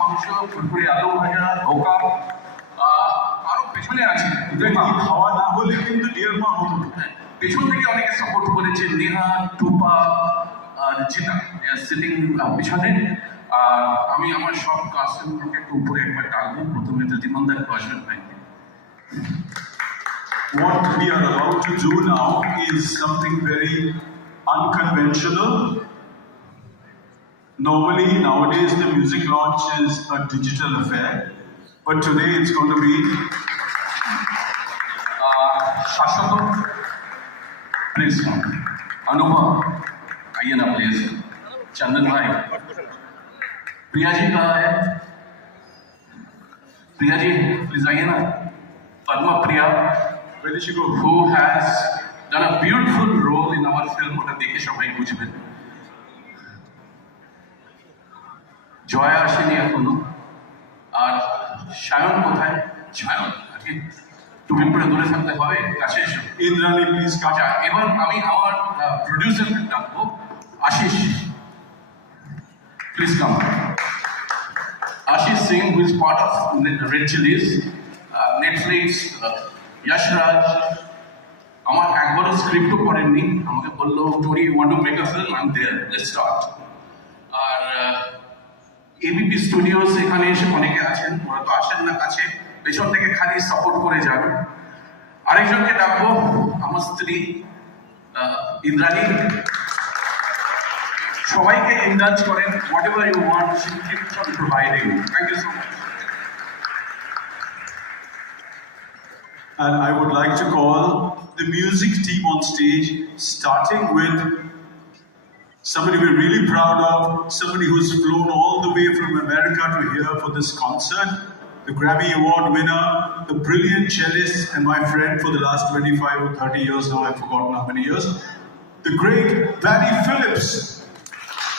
মাংস, ফুরফুরি আলু ভাজা, ধোকা, আরো পেছনে আছে খাওয়া না হলে কিন্তু ডিয়ার মা হতো না। পেছন থেকে অনেকে সাপোর্ট করেছে, নেহা, টুপা আর জিতা সিটিং পিছনে। আর আমি আমার সব কাস্টগুলোকে একটু উপরে একবার টানবো, প্রথমে ঋদ্ধিমানদার কোয়েশ্চন পাই। What we are about to do now is something very unconventional. Normally, nowadays, the music launch is a digital affair, but today it's going to be शाश्वत प्लीज अनुभव आइए ना प्लीज। चंदन भाई, प्रिया जी कहाँ है? प्रिया जी प्लीज आइए ना। पद्मा प्रिया, where did she go? who has done a beautiful role in our film, ওটা দেখে সবাই বুঝবেন। জয়া আসেনি এখনো। আর সায়ন কোথায়? সায়ন আজকে টুপি পরে দূরে থাকতে হবে, কাছে এসো। Indrani, please come. আচ্ছা, এবার আমি আমার প্রডিউসারকে ডাকবো, Ashish please come. Ashish Singh, who is part of Red Chillies, Netflix, Yash Raj. আমার একবারও স্ক্রিপ্টও পড়েননি, আমাকে বললো টোরি you want to make a film, I am there, let's start. আর এবিপি স্টুডিওস এখানে এসে অনেকে আছেন, ওরা তো আসেন না কাছে, পেছন থেকে খালি সাপোর্ট করে যাবেন। আরেকজনকে ডাকবো, আমার স্ত্রী ইন্দ্রাণী। সবাইকে এনকারেজ করেন, whatever you want she keeps on providing. Thank you so much. And I would like to call the music team on stage, starting with somebody we're really proud of, somebody who's flown all the way from America to here for this concert, the Grammy Award winner, the brilliant cellist and my friend for the last 25 or 30 years now, I've forgotten how many years, the great Barry Phillips.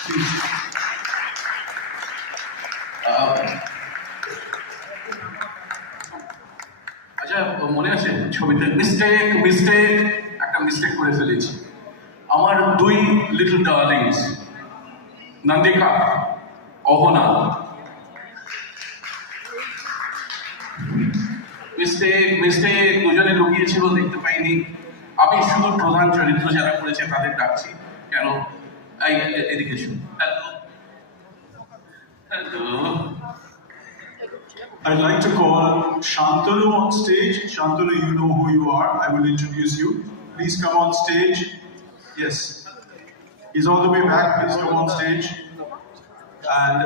Please. আচ্ছা, মনে আছে ছবিতে একটা মিস্টেক করে ফেলেছি। আমার দুই little Darlings, Nandika, Ahana, মিস্টেক দুজনে লুকিয়েছিল, দেখতে পাইনি। আমি শুধু প্রধান চরিত্র যারা করেছে তাদের ডাকছি। কেন এদিকে শুন। Hello hello. I'd like to call Shantanu on stage. Shantanu, you know who you are. I will introduce you. Please come on stage. Yes. He's all the way back. Please come on stage. And